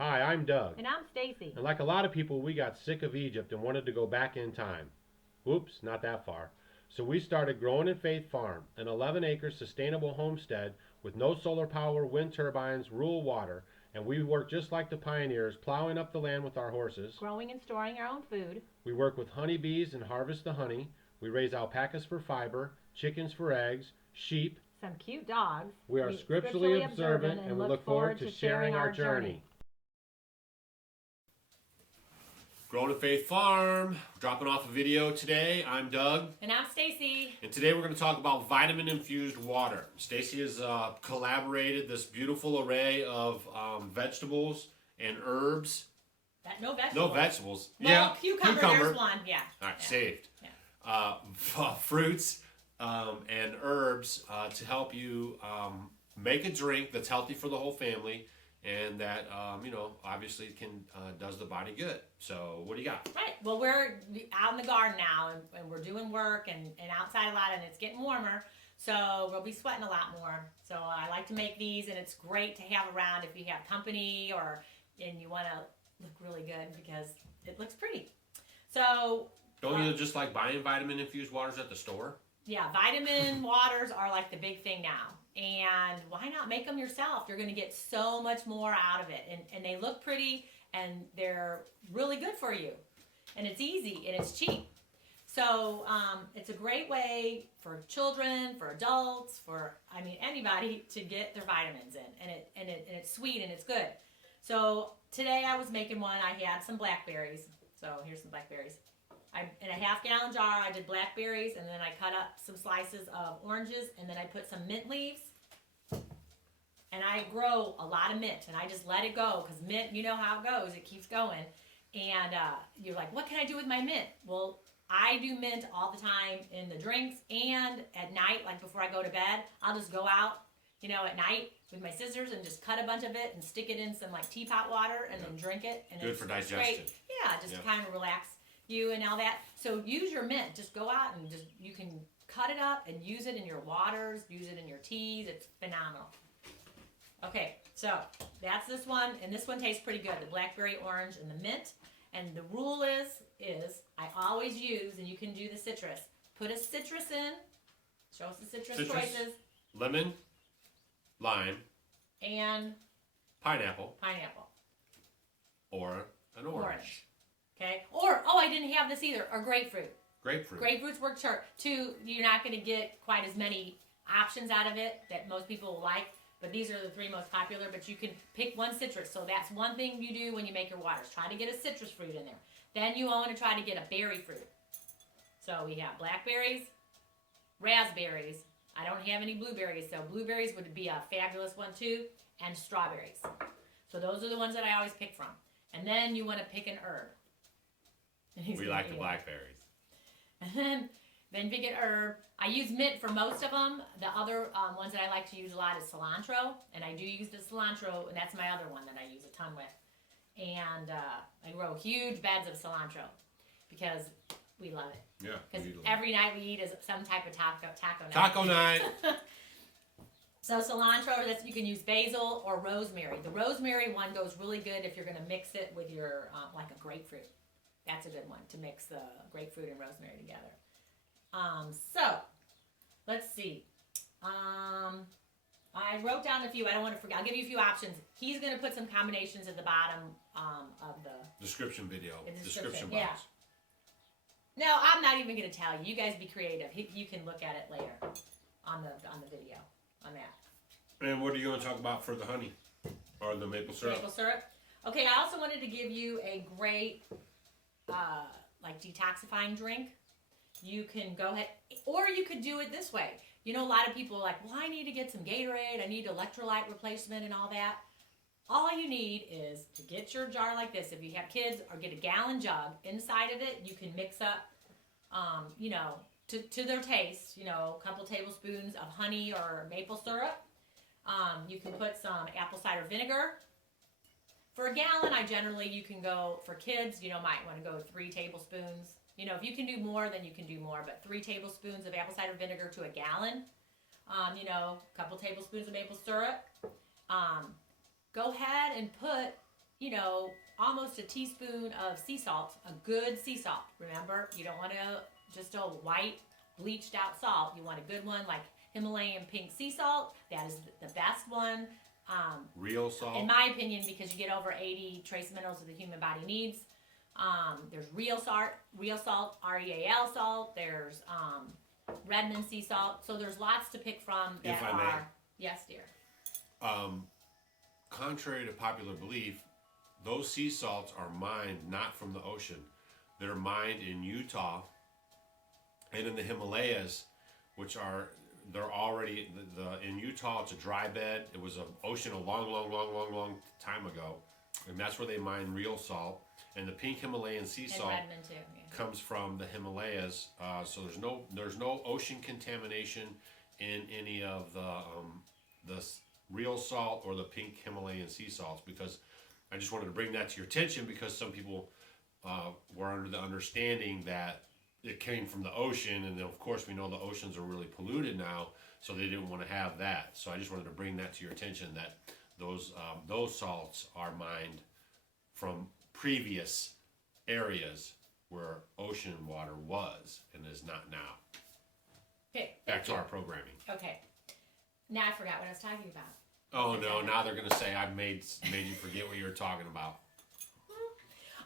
Hi, I'm Doug. And I'm Stacy. And like a lot of people, we got sick of Egypt and wanted to go back in time. Oops, not that far. So we started Growing in Faith Farm, an 11-acre sustainable homestead with no solar power, wind turbines, rural water, and we work just like the pioneers, plowing up the land with our horses. Growing and storing our own food. We work with honeybees and harvest the honey. We raise alpacas for fiber, chickens for eggs, sheep. Some cute dogs. We are scripturally observant and we look forward to sharing our journey. Growing in Faith Farm, dropping off a video today. I'm Doug. And I'm Stacy. And today we're going to talk about vitamin-infused water. Stacy has collaborated this beautiful array of vegetables and herbs. No vegetables. No vegetables. Well, yeah, cucumber, there's one. Yeah. All right, yeah. saved. Yeah. Fruits and herbs to help you make a drink that's healthy for the whole family. And that, obviously does the body good. So what do you got? Right. Well, we're out in the garden now, and we're doing work and outside a lot, and it's getting warmer. So we'll be sweating a lot more. So I like to make these, and it's great to have around if you have company and you want to look really good because it looks pretty. So don't you just like buying vitamin-infused waters at the store? Yeah, vitamin waters are like the big thing now. And why not make them yourself? You're going to get so much more out of it. And they look pretty, and they're really good for you. And it's easy, and it's cheap. So it's a great way for children, for adults, anybody to get their vitamins in. And it's sweet, and it's good. So today I was making one. I had some blackberries. So here's some blackberries. In a half-gallon jar, I did blackberries, and then I cut up some slices of oranges, and then I put some mint leaves. And I grow a lot of mint, and I just let it go, because mint, you know how it goes. It keeps going. And you're like, what can I do with my mint? Well, I do mint all the time in the drinks, and at night, like before I go to bed, I'll just go out, at night with my scissors and just cut a bunch of it and stick it in some, teapot water and then drink it. And good for digestion. Great. Yeah, just to kind of relax you and all that. So use your mint. Just go out and you can cut it up and use it in your waters, use it in your teas. It's phenomenal. Okay, so that's this one, and this one tastes pretty good, the blackberry orange and the mint. And the rule is I always use, and you can do the citrus. Put a citrus in. Show us the citrus choices. Lemon, lime, and pineapple. Or an orange. Okay. Or, I didn't have this either. Or grapefruit. Grapefruits work too. You're not going to get quite as many options out of it that most people will like. But these are the three most popular. But you can pick one citrus. So that's one thing you do when you make your waters. Try to get a citrus fruit in there. Then you want to try to get a berry fruit. So we have blackberries, raspberries. I don't have any blueberries. So blueberries would be a fabulous one too. And strawberries. So those are the ones that I always pick from. And then you want to pick an herb. We like the blackberries. And then pick an herb. I use mint for most of them. The other ones that I like to use a lot is cilantro. And I do use the cilantro, and that's my other one that I use a ton with. And I grow huge beds of cilantro because we love it. Yeah. Because every night we eat is some type of taco night. Taco night. So cilantro, you can use basil or rosemary. The rosemary one goes really good if you're going to mix it with your, like a grapefruit. That's a good one to mix the grapefruit and rosemary together. So, let's see. I wrote down a few. I don't want to forget. I'll give you a few options. He's going to put some combinations at the bottom of the description video. Description box. Yeah. No, I'm not even going to tell you. You guys be creative. You can look at it later on the video on that. And what are you going to talk about for the honey or the maple syrup? Maple syrup. Okay, I also wanted to give you a great detoxifying drink. You can go ahead, or you could do it this way. A lot of people are like, well, I need to get some Gatorade, I need electrolyte replacement and all that. All you need is to get your jar like this. If you have kids, or get a gallon jug. Inside of it, you can mix up, to their taste, a couple tablespoons of honey or maple syrup. You can put some apple cider vinegar. For a gallon, you can go, for kids, might want to go 3 tablespoons. If you can do more, then you can do more. But 3 tablespoons of apple cider vinegar to a gallon. A couple tablespoons of maple syrup. Go ahead and put almost a teaspoon of sea salt, a good sea salt. Remember, you don't want just a white bleached out salt. You want a good one like Himalayan pink sea salt. That is the best one. Real salt? In my opinion, because you get over 80 trace minerals that the human body needs. There's real salt, REAL salt. There's Redmond sea salt. So there's lots to pick from that if I may. Yes, dear. Contrary to popular belief, those sea salts are mined not from the ocean. They're mined in Utah and in the Himalayas, which they're already in Utah. It's a dry bed. It was an ocean a long time ago, and that's where they mine real salt. And the pink Himalayan sea salt Redmond too, yeah. comes from the Himalayas. So there's no ocean contamination in any of the real salt or the pink Himalayan sea salts, because I just wanted to bring that to your attention, because some people were under the understanding that it came from the ocean, and then of course we know the oceans are really polluted now, so they didn't want to have that. So I just wanted to bring that to your attention, that those salts are mined from previous areas where ocean water was and is not now. Okay. Back to our programming. Okay. Now I forgot what I was talking about. Oh no! Now they're gonna say I've made you forget what you were talking about.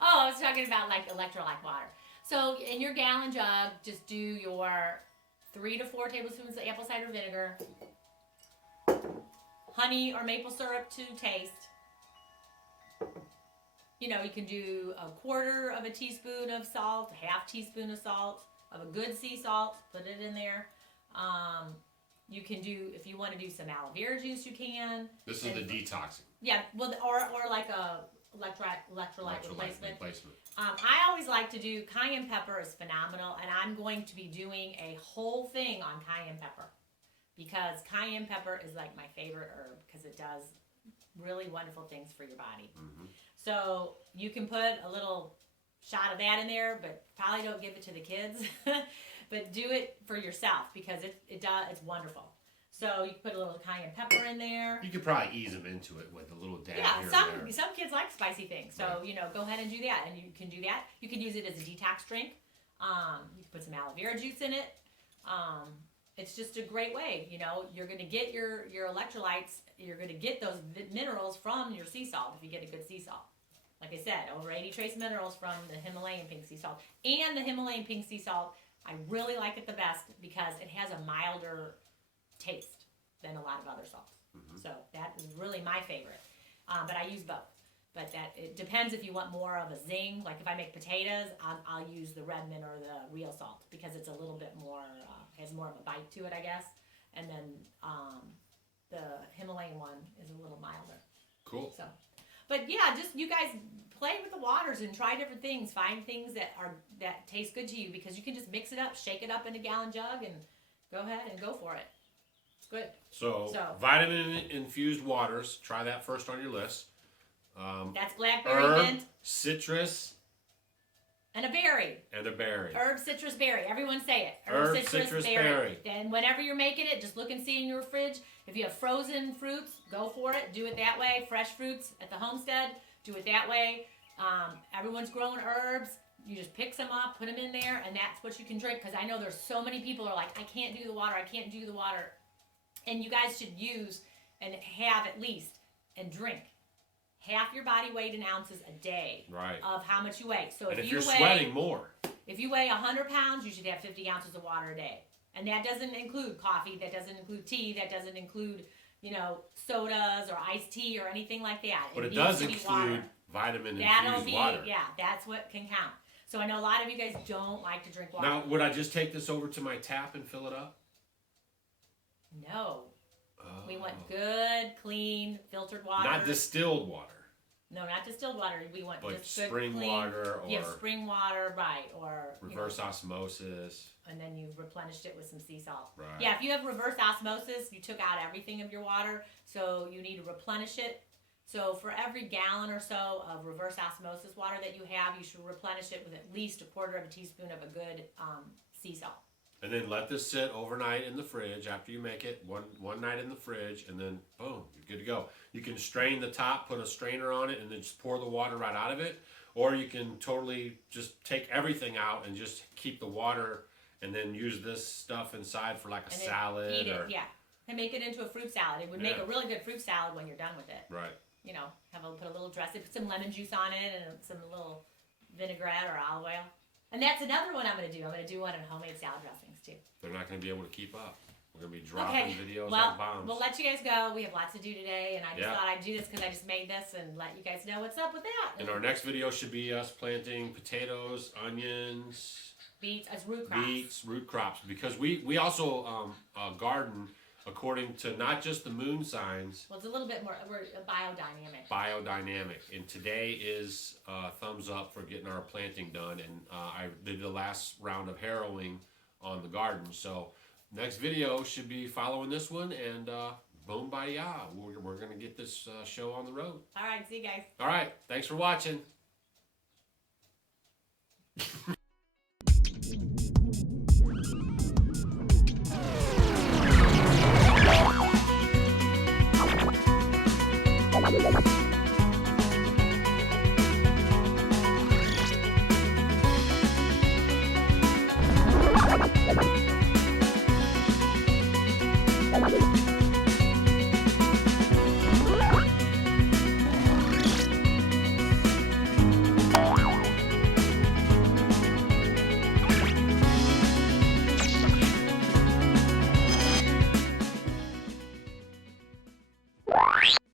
Oh, I was talking about like electrolyte water. So in your gallon jug, just do your 3 to 4 tablespoons of apple cider vinegar, honey or maple syrup to taste. You can do a quarter of a teaspoon of salt, a half teaspoon of salt, of a good sea salt, put it in there. You can do, if you want to do some aloe vera juice, you can. This is the detoxing. Yeah, well, or like a electrolyte replacement. I always like to do cayenne pepper is phenomenal, and I'm going to be doing a whole thing on cayenne pepper, because cayenne pepper is like my favorite herb, because it does really wonderful things for your body. Mm-hmm. So you can put a little shot of that in there, but probably don't give it to the kids. But do it for yourself, because it's wonderful. So you can put a little cayenne pepper in there. You could probably ease them into it with a little dab. Yeah, here some and there. some kids like spicy things, so Right. go ahead and do that, and you can do that. You can use it as a detox drink. You can put some aloe vera juice in it. It's just a great way. You're going to get your electrolytes. You're going to get those minerals from your sea salt if you get a good sea salt. Like I said, over 80 trace minerals from the Himalayan pink sea salt, and the Himalayan pink sea salt. I really like it the best because it has a milder taste than a lot of other salts. Mm-hmm. So that is really my favorite. But I use both. But it depends if you want more of a zing. Like if I make potatoes, I'll use the Redmond or the real salt, because it's a little bit more, has more of a bite to it, I guess. And then the Himalayan one is a little milder. Cool. So, but yeah, just you guys play with the waters and try different things. Find things that taste good to you, because you can just mix it up, shake it up in a gallon jug, and go ahead and go for it. It's good. So vitamin infused waters. Try that first on your list. That's blackberry, herb, mint, citrus, and a berry. Herb, citrus, berry. Everyone say it. Herb, citrus, berry. Then whenever you're making it, just look and see in your fridge. If you have frozen fruits, go for it. Do it that way. Fresh fruits at the homestead, do it that way. Everyone's growing herbs. You just pick some up, put them in there, and that's what you can drink. Because I know there's so many people are like, I can't do the water. And you guys should use and have at least and drink half your body weight in ounces a day of how much you weigh. So if you're sweating more. If you weigh 100 pounds, you should have 50 ounces of water a day. And that doesn't include coffee, that doesn't include tea, that doesn't include, sodas or iced tea or anything like that. But it does include vitamin infused water. Yeah, that's what can count. So I know a lot of you guys don't like to drink water. Now, would I just take this over to my tap and fill it up? No. Oh. We want good, clean, filtered water. Not distilled water. No, not distilled water. We want just good, spring clean water, or spring water, right? Or reverse osmosis. And then you replenished it with some sea salt. Right. Yeah, if you have reverse osmosis, you took out everything of your water, so you need to replenish it. So for every gallon or so of reverse osmosis water that you have, you should replenish it with at least a quarter of a teaspoon of a good sea salt. And then let this sit overnight in the fridge after you make it. One night in the fridge, and then boom, you're good to go. You can strain the top, put a strainer on it, and then just pour the water right out of it. Or you can totally just take everything out and just keep the water, and then use this stuff inside for like a salad. Eat it, yeah. And make it into a fruit salad. It would make a really good fruit salad when you're done with it. Right. You know, put a little dressing, put some lemon juice on it, and some little vinaigrette or olive oil. And that's another one I'm going to do. I'm going to do one on homemade salad dressings too. They're not going to be able to keep up. We're going to be dropping videos like bombs. We'll let you guys go. We have lots to do today, and I just thought I'd do this because I just made this and let you guys know what's up with that. And our next video should be us planting potatoes, onions, beets as root crops. Beets, root crops, because we also garden according to not just the moon signs. Well, it's a little bit more, we're biodynamic. Biodynamic. And today is thumbs up for getting our planting done. And I did the last round of harrowing on the garden. So next video should be following this one. And boom, bye-ya. We're going to get this show on the road. All right. See you guys. All right. Thanks for watching. Bye.